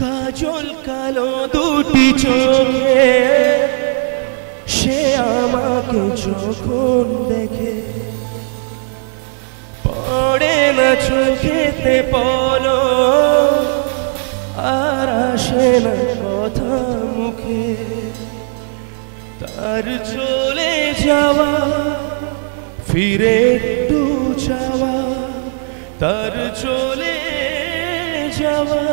কাজল কালো দুটি চোখে সে আমাকে যখন দেখে পড়ে না চোখেতে পলক আর আসে না কথা মুখে তার চলে যাওয়া ফিরে একটু যাওয়া তার চলে যাওয়া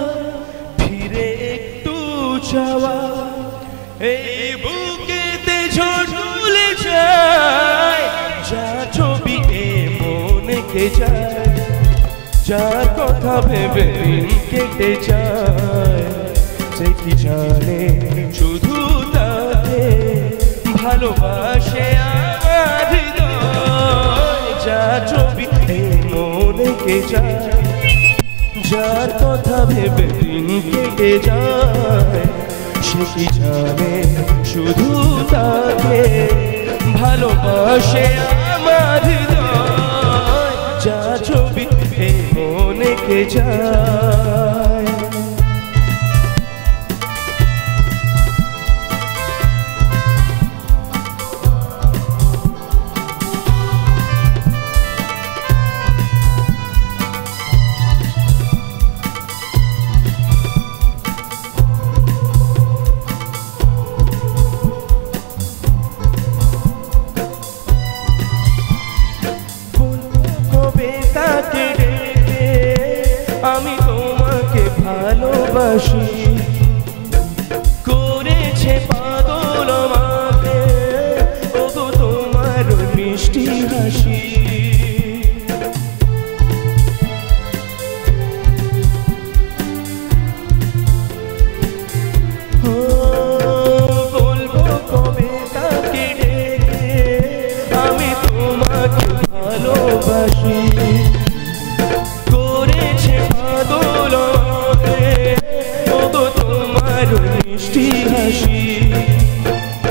ফিরে একটু যাওয়া এই বুকেতে ঝড় যায় যা ছবি এ মনেকে যায় যার কথা ভেবে দিন কেটে যায় সে কি জানে শুধু তাকে ভালোবাসে আমার হৃদয় যা ছবি এ মনেকে যায় যার কথা ভেবে দিন কেটে যায় সে কি জানে শুধু তাকে ভালোবাসে আমার হৃদয় যা ছবি এ মনেকে যায় আমি তোমাকে ভালোবাসি করেছে পাগল আমাকে ওগো তোমার মিষ্টি হাসি বলবো কবে তাকে ডেকে আমি তোমাকে ভালোবাসি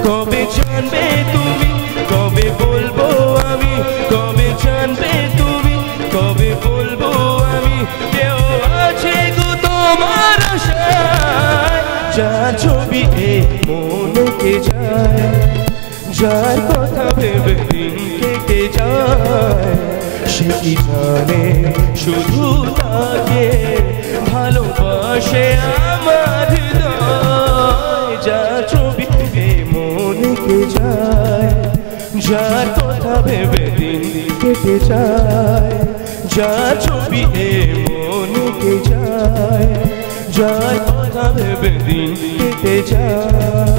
কবে জানবে তুমি কবে বলবো আমি কবে জানবে তুমি কবে বলবো আমি কেউ আছে গো তোমার আশায় যার ছবি এ মনেকে যায় যার কথা ভেবে দিন কেটে যায় সে কি জানে শুধু তাকে ভালোবাসে আমার হৃদয় যার ছবি এ মনেকে যায় যার কথা ভেবে দিন কেটে যায় যার ছবি এ মনেকে যায় যার কথা ভেবে দিন কেটে যায়